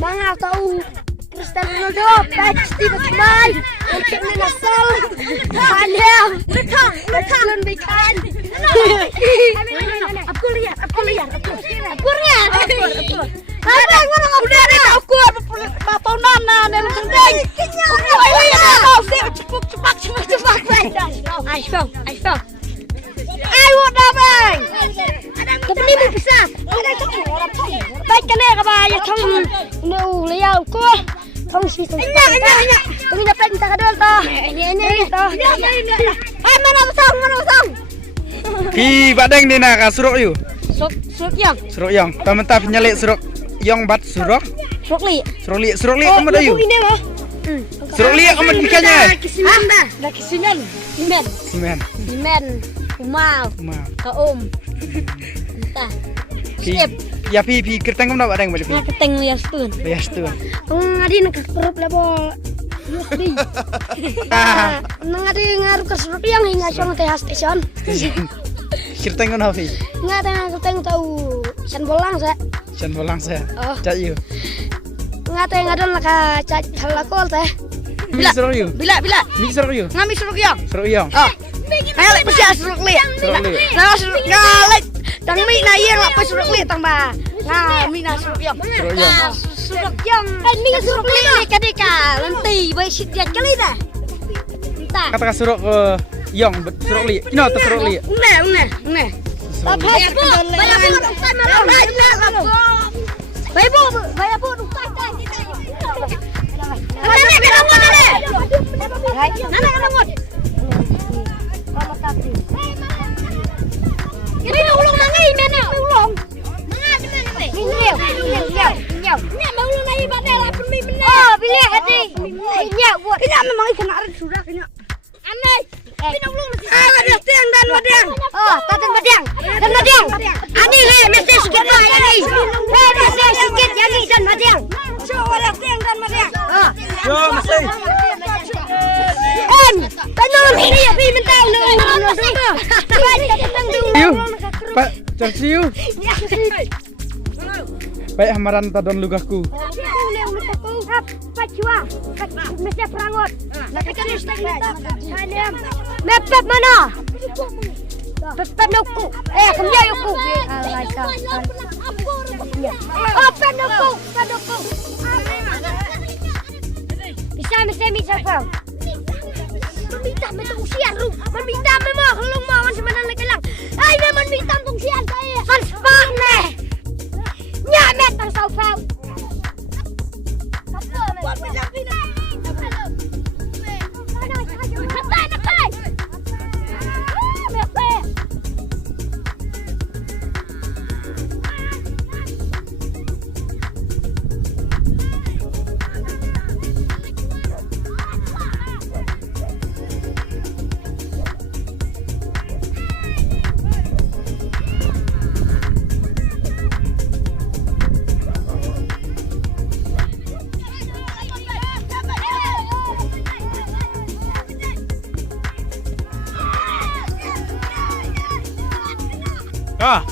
Mga tahu Cristiano Ronaldo, Pasti Batmai, Kevin Nasal, Hanel, Beton Bekan. Aku lihat. Abang orang udah ada aku tahunan dan gendeng. Cepat. Ayo dabang. Tapi ini bisa. Baik kan ya kabaya thong nu liao ko. Thong si thong. Nya. Tunggu dapat kita kadal ta. Ini ta. Mana usang. Pi badeng dina ka suruk yu. Suruk Yang. Taman taf nyalik suruk yang bat suruk. Suruk li kamu dah yu. Ini loh. Suruk li kamu dikanya. Simen. Umau. Kaum. Entah. Siap. Ya pi kerteng kamu badeng balik. Nak keteng lias tuh. Lias tu. Ngadi nak kerup lebo. USB. Ngadi ngaruh ke surup yang hingga song teh station. Kerteng kamu pi. Ngadi keteng tahu san bolang sa. Jan bolang saya. Oh. Cak yu. Ngadi ngadon nak cak halakol teh. Mi suruk yu. Bila. Mi suruk yu. Ngami suruk yang. Suruk yang. Oh. Ngalek pasti suruk li. Nah suruk ngalek. Tang mi na yang apa suruk li tang ba. Mi na suruk yang. Suruk yang. Mi suruk li kadika. Lenti bae sidiat kali dah. Entah. Kata suruk yang suruk li. Ino ta suruk li. Une. Bapak Ani le mesti sikit lah ini. Mesti sikit yang ini dan madiang. Coba lah tiang dan madiang. Yo mesti. Tanong ini ya mental lu. Yu. Pak Chelsea yu. Baik hamaran tadon lugaku. Pacua. Mesti perangot. Mepet mana? Penuku. Kemja yuku. Penuku. Bisa kau. Meminta metong sian lu. Meminta memang lu mau sebenarnya lagi lang. Ai memang minta tong sian saya. Kan spak neh. Nyamet tang saufau. Ah.